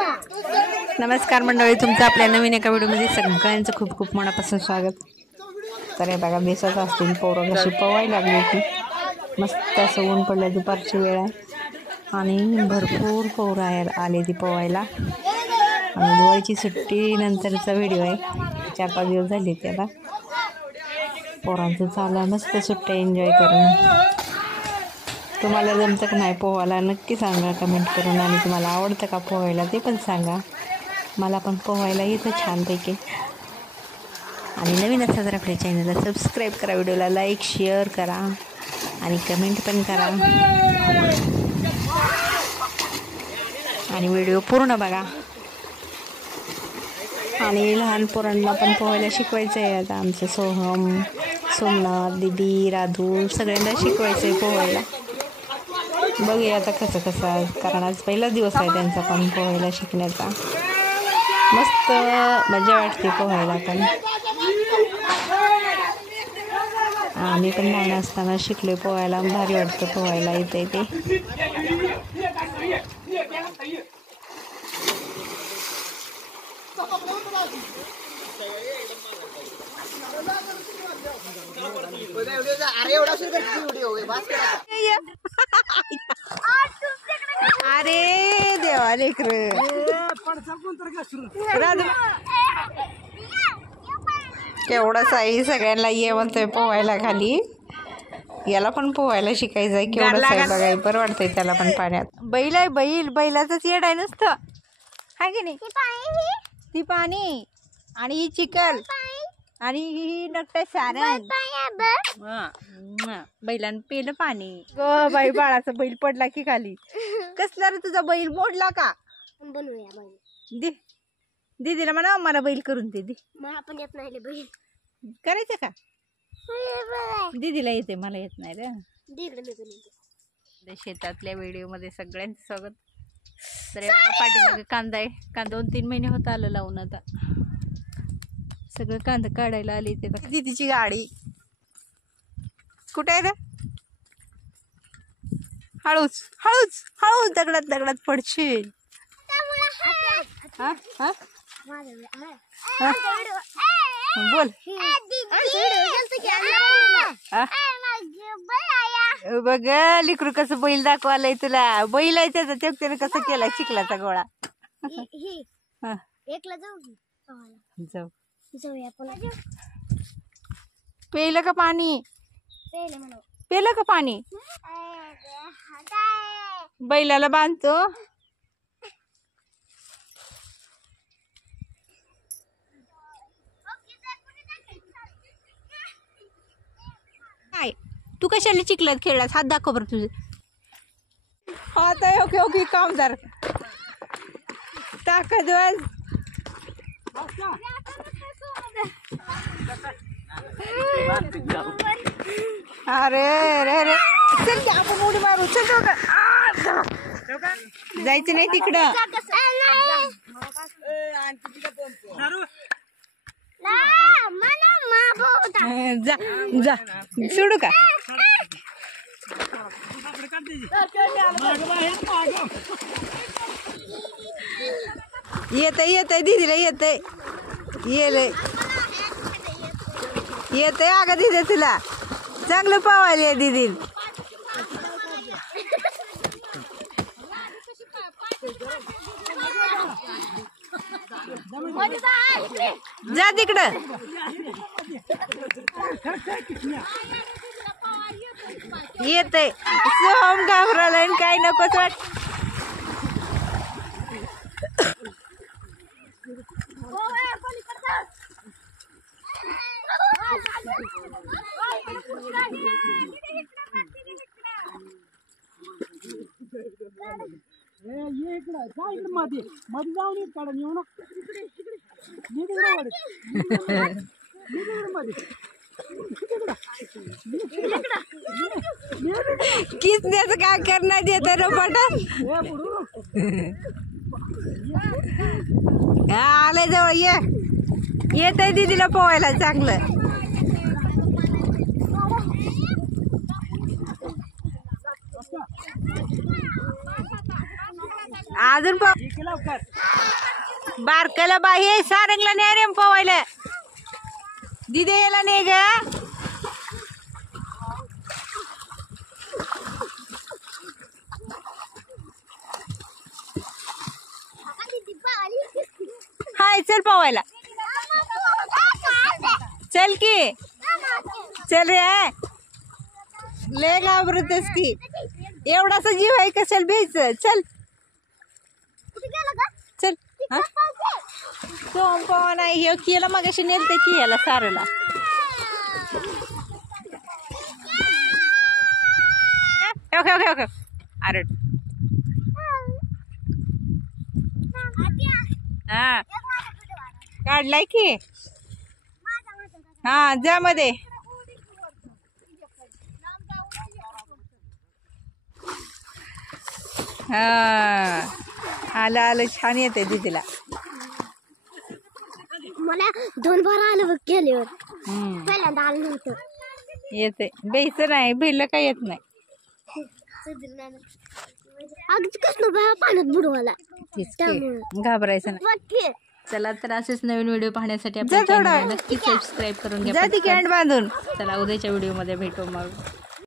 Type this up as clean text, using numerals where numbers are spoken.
नमस्कार मंडळी, तुमचं आपल्या नवीन एका व्हिडिओमध्ये सगळ्यांचं खूप खूप मनापासून स्वागत. तर हे बघा दिसत असतील पोरं कशी पोवायला लागली होती. मस्त असं ऊन पडलं, दुपारची वेळ आहे आणि भरपूर पोरं आले ती पोवायला. आणि दिवाळीची सुट्टी नंतरचा व्हिडिओ आहे. 4-5 दिवस झाले त्याला. पोरांचं चालू आहे मस्त सुट्ट्या एन्जॉय करून. तुम्हाला जमतं का नाही पोहायला नक्की सांगा कमेंट करून. आणि तुम्हाला आवडतं का पोहायला ते पण सांगा. मला पण पोहायला येतं छानपैकी. आणि नवीन असा जर आपल्या चॅनलला सबस्क्राईब करा, व्हिडिओला लाईक शेअर करा आणि कमेंट पण करा. आणि व्हिडिओ पूर्ण बघा. आणि लहान पोरांना पण पोहायला शिकवायचं आहे. आता आमचं सोहम, सोमनाथ, दीदी, राधू सगळ्यांना शिकवायचं आहे पोहायला. बघूया आता कसं कारण आज पहिला दिवस आहे त्यांचा पण पोहायला शिकण्याचा. मस्त मजा वाटते पोहायला पण. आम्ही पण लहान असताना शिकले पोहायला, भारी वाटतं पोहायला इथे ते. अरे देवा लेकर केवढाच आहे. सगळ्यांना ये म्हणतोय पोहायला खाली. याला पण पोहायला शिकायचं आहे. केवढंच आहे बघाय, बरं वाटतंय त्याला पण पाण्यात. बैल आहे बैल, बैलाचंच येड आहे नुसतं, हाय की नाही. ती पाणी आणि ही चिखल आणि ही नकटा सारण. बैलानं पेलं पाणी. ग बाई बाळाचा बैल पडला की खाली. कसला रे तुझा बैल, मोडला का? दे दीदीला म्हणा मला बैल करून दे. आपण येत नाही बैल करायचं का? दीदीला येते, मला येत नाही रे. शेतातल्या व्हिडिओ मध्ये सगळ्यांचं स्वागत. तर पाठीमागे कांदा आहे. कांदा 2-3 महिने होत आलं लावून. आता सगळं कांदा काढायला आली. ते दीदीची गाडी कुठे आहे रे? हळूच हळूच हळूच, दगडात पडशील. हा हा बोल. बघ लिकरू कसं बैल दाखवायलाय तुला. बैल आहे त्याचा, त्याने कसं केलाय चिखलाचा गोळा. जाऊ पेलं का पाणी? पेलं का पाणी? बैलाला बांधतो. काय तू कशाला चिखलात खेळलास? हात दाखव बरं तुझं. हात आहे. ओके ओके कामदार ताकदवान. अरे रे रे, चल आपण उडी मारू. चल जायचं नाही तिकडं. जा जा सोडू का? येतय दीदीला येतय. येतय अगं दीदी, तुला चांगलं पावायला आहे दीदी. जा तिकडं. येतय सोहम घाबराला काय नकोच वाट. किसण्याचं काय करण्यात येतं रपाटा. आलंय जवळ. येत आहे दीदीला पोवायला चांगलं. अजून बारकाला बाई सारंगला नाही रे पवायला दिदे याला नाही ग. हाय चल पवायला चल की चल रे लय घाबरतस की एवढासा जीव आहे कशाला भ्यायचं. चल चल सोम पवा नाही हे केलं मग अशी नेलते की याला सारला. अरे हा काढलाय की हा जा मध्ये. हा आलं आलं छान येते दीदीला. मला 2 बार आलं बघ केल्यावर पहिल्यांदा आलं नव्हतं. येते बेयचं नाही बेला काय येत नाही. अगदी कसलं बाहेर पाण्यात बुडवायला घाबरायचं नाही. चला तर असेच नवीन व्हिडिओ पाहण्यासाठी आपल्या चॅनलला नक्की सबस्क्राईब करून घ्या. बांधून चला उद्याच्या व्हिडिओ मध्ये भेटू मग.